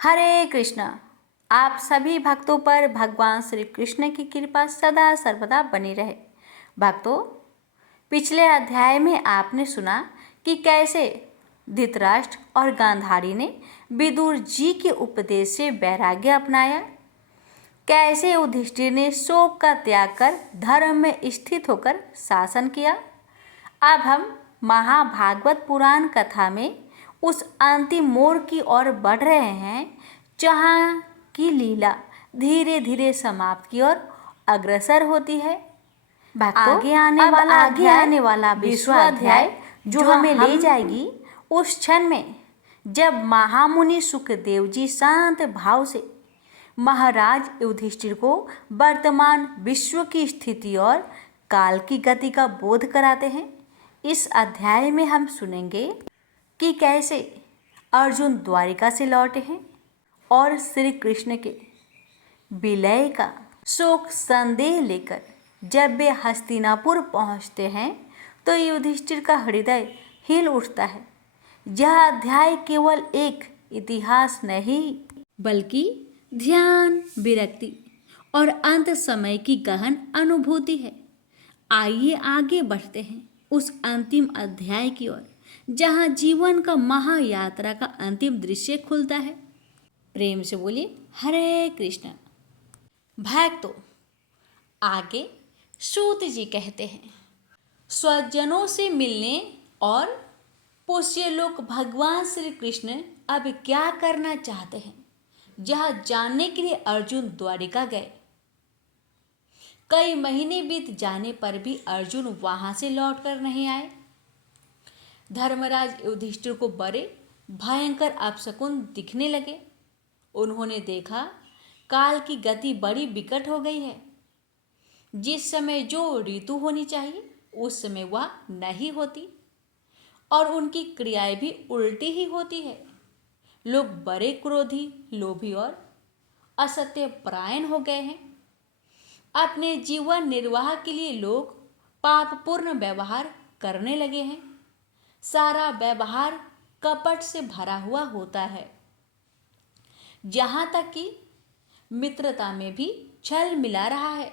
हरे कृष्णा। आप सभी भक्तों पर भगवान श्री कृष्ण की कृपा सदा सर्वदा बनी रहे। भक्तों, पिछले अध्याय में आपने सुना कि कैसे धृतराष्ट्र और गांधारी ने विदुर जी के उपदेश से वैराग्य अपनाया, कैसे युधिष्ठिर ने शोक का त्याग कर धर्म में स्थित होकर शासन किया। अब हम महाभागवत पुराण कथा में उस अंतिम मोड़ की ओर बढ़ रहे हैं जहाँ की लीला धीरे धीरे समाप्त की ओर अग्रसर होती है। आगे आने वाला विश्व अध्याय जो हमें ले जाएगी उस क्षण में जब महामुनि सुखदेव जी शांत भाव से महाराज युधिष्ठिर को वर्तमान विश्व की स्थिति और काल की गति का बोध कराते हैं। इस अध्याय में हम सुनेंगे कि कैसे अर्जुन द्वारिका से लौटे हैं और श्री कृष्ण के विलय का शोक संदेह लेकर जब वे हस्तिनापुर पहुंचते हैं तो युधिष्ठिर का हृदय हिल उठता है। यह अध्याय केवल एक इतिहास नहीं बल्कि ध्यान, विरक्ति और अंत समय की गहन अनुभूति है। आइए आगे बढ़ते हैं उस अंतिम अध्याय की ओर जहां जीवन का महायात्रा का अंतिम दृश्य खुलता है। प्रेम से बोलिए हरे कृष्ण। भक्तों, आगे सूत जी कहते हैं, स्वजनों से मिलने और पुष्य लोक भगवान श्री कृष्ण अब क्या करना चाहते हैं, यह जानने के लिए अर्जुन द्वारिका गए। कई महीने बीत जाने पर भी अर्जुन वहां से लौटकर नहीं आए। धर्मराज युधिष्ठिर को बड़े भयंकर अपशकुन दिखने लगे। उन्होंने देखा काल की गति बड़ी विकट हो गई है। जिस समय जो ऋतु होनी चाहिए उस समय वह नहीं होती और उनकी क्रियाएं भी उल्टी ही होती है। लोग बड़े क्रोधी, लोभी और असत्य परायण हो गए हैं। अपने जीवन निर्वाह के लिए लोग पापपूर्ण व्यवहार करने लगे हैं। सारा व्यवहार कपट से भरा हुआ होता है। जहां तक कि मित्रता में भी छल मिला रहा है।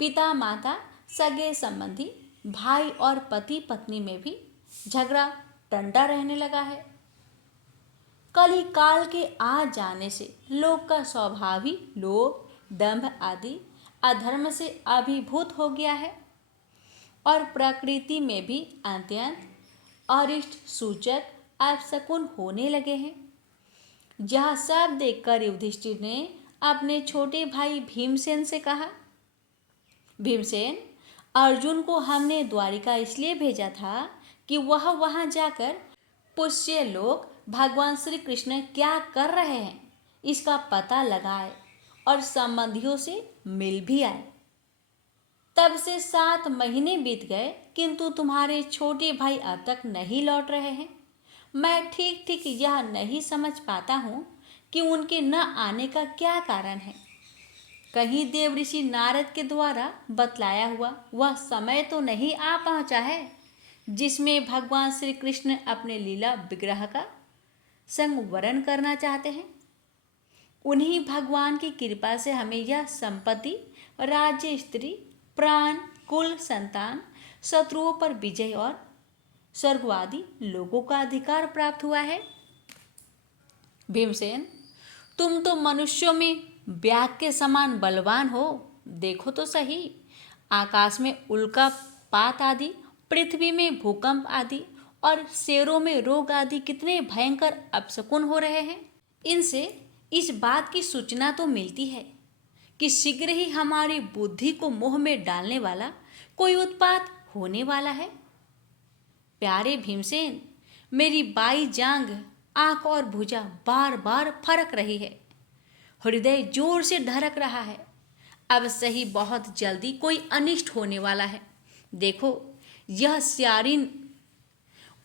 पिता माता, सगे संबंधी, भाई और पति पत्नी में भी झगड़ा टंटा रहने लगा है। कली काल के आ जाने से लोग का स्वभाव ही लोभ, दंभ आदि अधर्म से अभिभूत हो गया है और प्रकृति में भी अत्यंत अरिष्ट सूचक अपशकुन होने लगे हैं। यह सब देखकर युधिष्ठिर ने अपने छोटे भाई भीमसेन से कहा, भीमसेन, अर्जुन को हमने द्वारिका इसलिए भेजा था कि वह वहां जाकर पुष्य लोक भगवान श्री कृष्ण क्या कर रहे हैं इसका पता लगाए और संबंधियों से मिल भी आए। तब से 7 महीने बीत गए किंतु तुम्हारे छोटे भाई अब तक नहीं लौट रहे हैं। मैं ठीक ठीक यह नहीं समझ पाता हूँ कि उनके न आने का क्या कारण है। कहीं देव ऋषि नारद के द्वारा बतलाया हुआ वह समय तो नहीं आ पहुँचा है जिसमें भगवान श्री कृष्ण अपने लीला विग्रह का संवरण करना चाहते हैं। उन्हीं भगवान की कृपा से हमें यह संपत्ति, राज्य, स्त्री, प्राण, कुल, संतान, शत्रुओं पर विजय और स्वर्गवादी लोगों का अधिकार प्राप्त हुआ है। भीमसेन, तुम तो मनुष्यों में व्याघ के समान बलवान हो। देखो तो सही, आकाश में उल्कापात आदि, पृथ्वी में भूकंप आदि और शेरों में रोग आदि कितने भयंकर अपशकुन हो रहे हैं। इनसे इस बात की सूचना तो मिलती है कि शीघ्र ही हमारी बुद्धि को मोह में डालने वाला कोई उत्पात होने वाला है। प्यारे भीमसेन, मेरी बाई जांघ, आंख और भुजा बार बार फरक रही है। हृदय जोर से धड़क रहा है। अब सही बहुत जल्दी कोई अनिष्ट होने वाला है। देखो, यह स्यारिन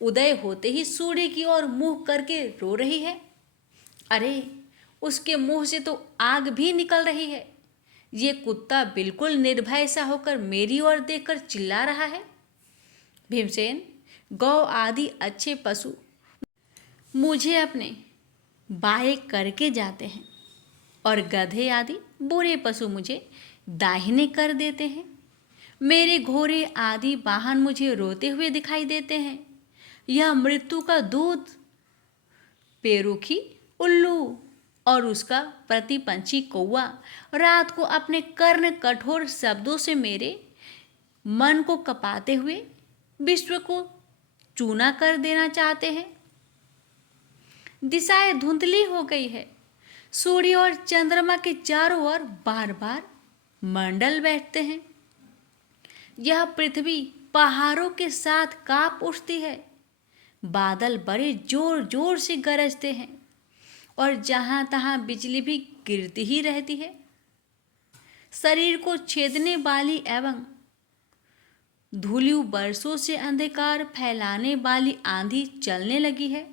उदय होते ही सूर्य की ओर मुंह करके रो रही है। अरे, उसके मुंह से तो आग भी निकल रही है। ये कुत्ता बिल्कुल निर्भय सा होकर मेरी ओर देखकर चिल्ला रहा है। भीमसेन, गौ आदि अच्छे पशु मुझे अपने बाएं करके जाते हैं और गधे आदि बुरे पशु मुझे दाहिने कर देते हैं। मेरे घोड़े आदि वाहन मुझे रोते हुए दिखाई देते हैं। यह मृत्यु का दूत पेरुखी उल्लू और उसका प्रतिपंछी कौवा रात को अपने कर्ण कठोर शब्दों से मेरे मन को कपाते हुए विश्व को चूना कर देना चाहते हैं। दिशाएं धुंधली हो गई है। सूर्य और चंद्रमा के चारों ओर बार बार मंडल बैठते हैं। यह पृथ्वी पहाड़ों के साथ कांप उठती है। बादल बड़े जोर जोर से गरजते हैं और जहां तहां बिजली भी गिरती ही रहती है। शरीर को छेदने वाली एवं धूलियों बरसों से अंधकार फैलाने वाली आंधी चलने लगी है।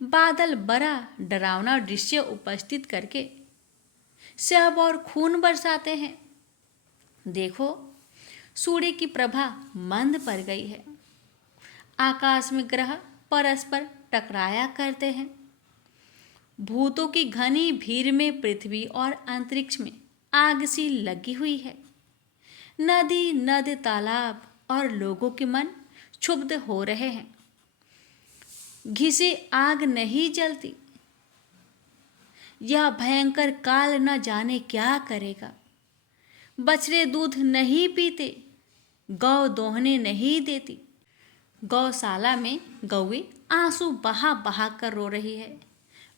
बादल बड़ा डरावना दृश्य उपस्थित करके शव और खून बरसाते हैं। देखो, सूर्य की प्रभा मंद पड़ गई है। आकाश में ग्रह परस्पर टकराया करते हैं। भूतों की घनी भीड़ में पृथ्वी और अंतरिक्ष में आग सी लगी हुई है। नदी, नद, तालाब और लोगों के मन क्षुब्ध हो रहे हैं। घिसे आग नहीं जलती। यह भयंकर काल न जाने क्या करेगा। बछड़े दूध नहीं पीते, गौ दोहने नहीं देती। गौशाला में गौएं आंसू बहा बहा कर रो रही है।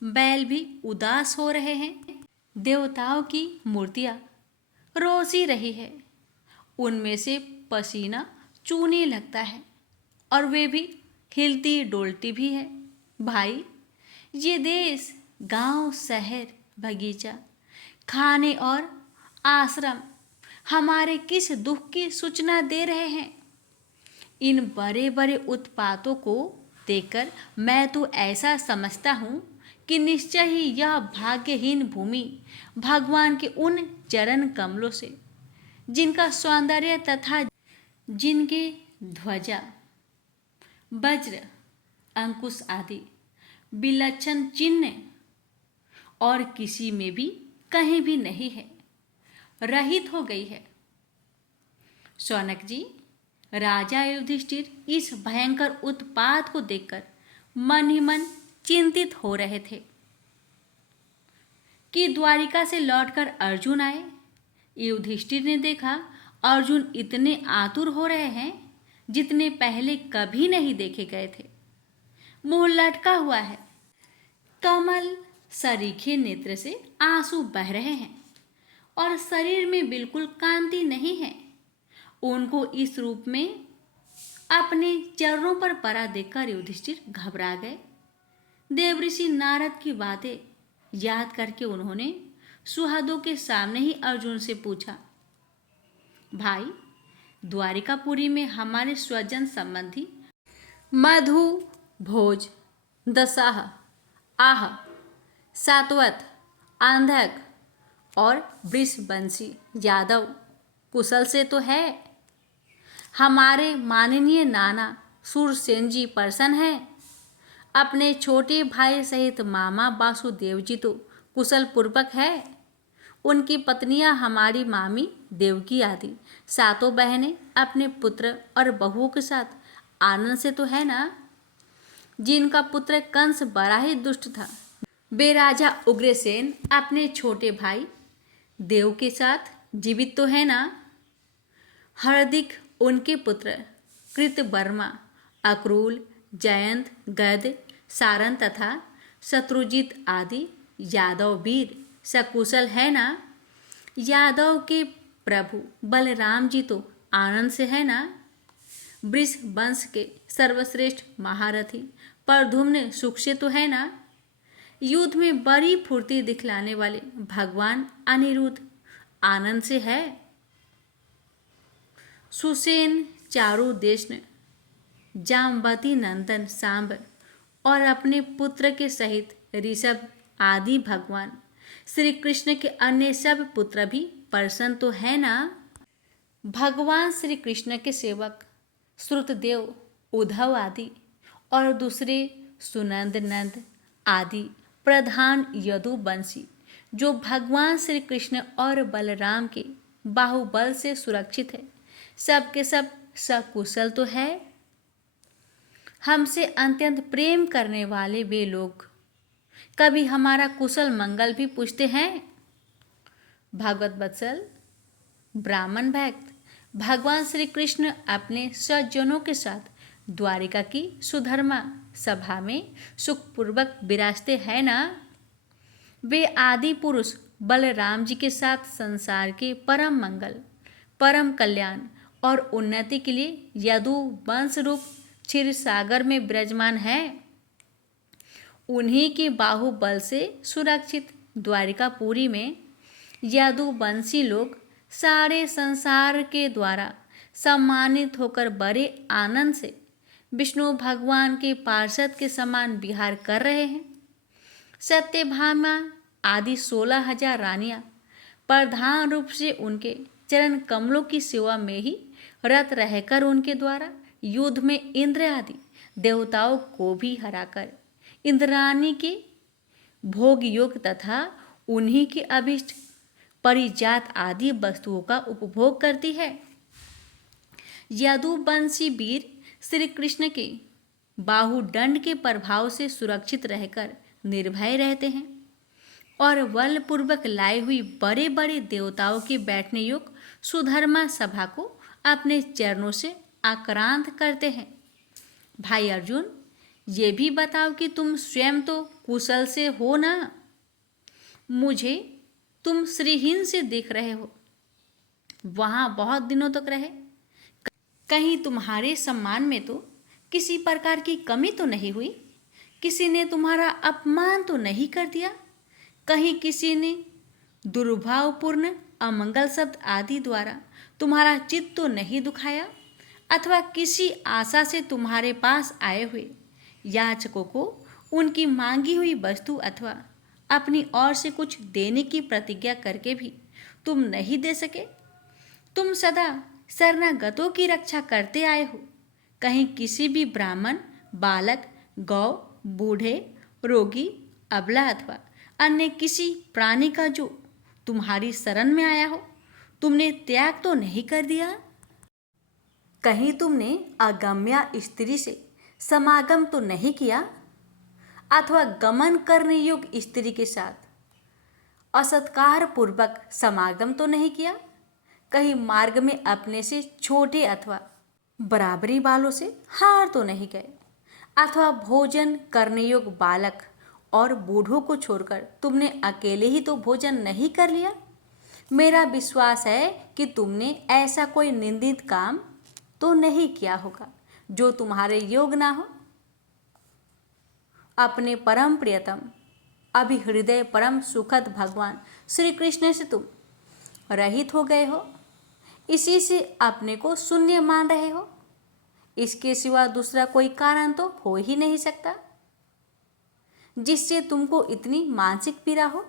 बैल भी उदास हो रहे हैं। देवताओं की मूर्तियां रोज ही रही है। उनमें से पसीना चूने लगता है और वे भी हिलती डोलती भी है। भाई, ये देश, गांव, शहर, बगीचा, खाने और आश्रम हमारे किस दुख की सूचना दे रहे हैं। इन बड़े बड़े उत्पातों को देखकर मैं तो ऐसा समझता हूँ कि निश्चय ही यह भाग्यहीन भूमि भगवान के उन चरण कमलों से, जिनका सौंदर्य तथा जिनके ध्वजा, वज्र, अंकुश आदि विलक्षण चिन्ह और किसी में भी कहीं भी नहीं है, रहित हो गई है। शौनक जी, राजा युधिष्ठिर इस भयंकर उत्पात को देखकर मन ही मन चिंतित हो रहे थे कि द्वारिका से लौटकर अर्जुन आए। युधिष्ठिर ने देखा अर्जुन इतने आतुर हो रहे हैं जितने पहले कभी नहीं देखे गए थे। मुंह लटका हुआ है। कमल सरीखे नेत्र से आंसू बह रहे हैं और शरीर में बिल्कुल कांति नहीं है। उनको इस रूप में अपने चरणों पर पड़ा देखकर युधिष्ठिर घबरा गए। देवऋषि नारद की बातें याद करके उन्होंने सुहृदों के सामने ही अर्जुन से पूछा, भाई, द्वारिकापुरी में हमारे स्वजन संबंधी मधु, भोज, दसाह, आह, सातवत, आंधक और वृषबंशी यादव कुशल से तो है। हमारे माननीय नाना सूरसेन जी प्रसन्न हैं। अपने छोटे भाई सहित मामा वासुदेव जी तो कुशल पूर्वक है। उनकी पत्नियां हमारी मामी देवकी आदि सातों बहनें अपने पुत्र और बहुओं के साथ आनंद से तो है ना। जिनका पुत्र कंस बड़ा ही दुष्ट था, वे राजा उग्रसेन अपने छोटे भाई देव के साथ जीवित तो है ना। हार्दिक उनके पुत्र कृतवर्मा, अक्रूल, जयंत, गद, सारन तथा शत्रुजित आदि यादव वीर सकुशल है ना। यादव के प्रभु बलराम जी तो आनंद से है ना। वृष वंश के सर्वश्रेष्ठ महारथी प्रद्युम्न सुख से तो है ना। युद्ध में बड़ी फुर्ती दिखलाने वाले भगवान अनिरुद्ध आनंद से है। सुसेन, चारुदेशन, जामवती नंदन सांब और अपने पुत्र के सहित ऋषभ आदि भगवान श्री कृष्ण के अन्य सब पुत्र भी प्रसन्न तो है ना। भगवान श्री कृष्ण के सेवक श्रुतदेव, उद्धव आदि और दूसरे सुनंद, नंद, आदि प्रधान यदुवंशी जो भगवान श्री कृष्ण और बलराम के बाहुबल से सुरक्षित है, सब के सब सकुशल तो है। हमसे अत्यंत प्रेम करने वाले वे लोग कभी हमारा कुशल मंगल भी पूछते हैं। भागवत वत्सल ब्राह्मण भक्त भगवान श्री कृष्ण अपने सज्जनों के साथ द्वारिका की सुधर्मा सभा में सुखपूर्वक विराजते हैं ना। वे आदि पुरुष बलराम जी के साथ संसार के परम मंगल, परम कल्याण और उन्नति के लिए यदु वंश रूप क्षीर सागर में विराजमान है। उन्हीं के बाहुबल से सुरक्षित द्वारिकापुरी में यदुवंशी लोग सारे संसार के द्वारा सम्मानित होकर बड़े आनंद से विष्णु भगवान के पार्षद के समान विहार कर रहे हैं। सत्यभामा आदि 16,000 रानियां प्रधान रूप से उनके चरण कमलों की सेवा में ही रत रहकर उनके द्वारा युद्ध में इंद्र आदि देवताओं को भी हराकर इंद्राणी के भोग योग तथा उन्हीं के अभिष्ट परिजात आदि वस्तुओं का उपभोग करती है। यदुवंशी वीर श्री कृष्ण के बाहुदंड के प्रभाव से सुरक्षित रहकर निर्भय रहते हैं और बलपूर्वक लाई हुई बड़े बड़े देवताओं के बैठने योग्य सुधर्मा सभा को अपने चरणों से आक्रांत करते हैं। भाई अर्जुन, ये भी बताओ कि तुम स्वयं तो कुशल से हो ना। मुझे तुम श्रीहीन से देख रहे हो, वहाँ बहुत दिनों तक रहे। कहीं तुम्हारे सम्मान में तो किसी प्रकार की कमी तो नहीं हुई? किसी ने तुम्हारा अपमान तो नहीं कर दिया? कहीं किसी ने दुर्भावपूर्ण अमंगल शब्द आदि द्वारा तुम्हारा चित्त तो नहीं दुखाया? अथवा किसी आशा से तुम्हारे पास आए हुए याचकों को उनकी मांगी हुई वस्तु अथवा अपनी ओर से कुछ देने की प्रतिज्ञा करके भी तुम नहीं दे सके? तुम सदा शरणागतों की रक्षा करते आए हो। कहीं किसी भी ब्राह्मण, बालक, गौ, बूढ़े, रोगी, अबला अथवा अन्य किसी प्राणी का जो तुम्हारी शरण में आया हो, तुमने त्याग तो नहीं कर दिया? कहीं तुमने अगम्या स्त्री से समागम तो नहीं किया? अथवा गमन करने योग्य स्त्री के साथ असत्कार पूर्वक समागम तो नहीं किया? कहीं मार्ग में अपने से छोटे अथवा बराबरी वालों से हार तो नहीं गए? अथवा भोजन करने योग्य बालक और बूढ़ों को छोड़कर तुमने अकेले ही तो भोजन नहीं कर लिया? मेरा विश्वास है कि तुमने ऐसा कोई निंदित काम तो नहीं किया होगा जो तुम्हारे योग्य ना हो। अपने परम प्रियतम अभी हृदय परम सुखद भगवान श्री कृष्ण से तुम रहित हो गए हो, इसी से अपने को शून्य मान रहे हो। इसके सिवा दूसरा कोई कारण तो हो ही नहीं सकता जिससे तुमको इतनी मानसिक पीड़ा हो।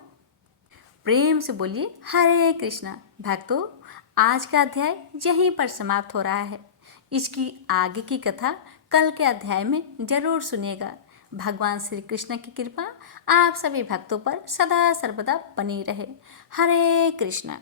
प्रेम से बोलिए हरे कृष्णा। भक्तों, आज का अध्याय यहीं पर समाप्त हो रहा है। इसकी आगे की कथा कल के अध्याय में जरूर सुनिएगा। भगवान श्री कृष्ण की कृपा आप सभी भक्तों पर सदा सर्वदा बनी रहे। हरे कृष्णा।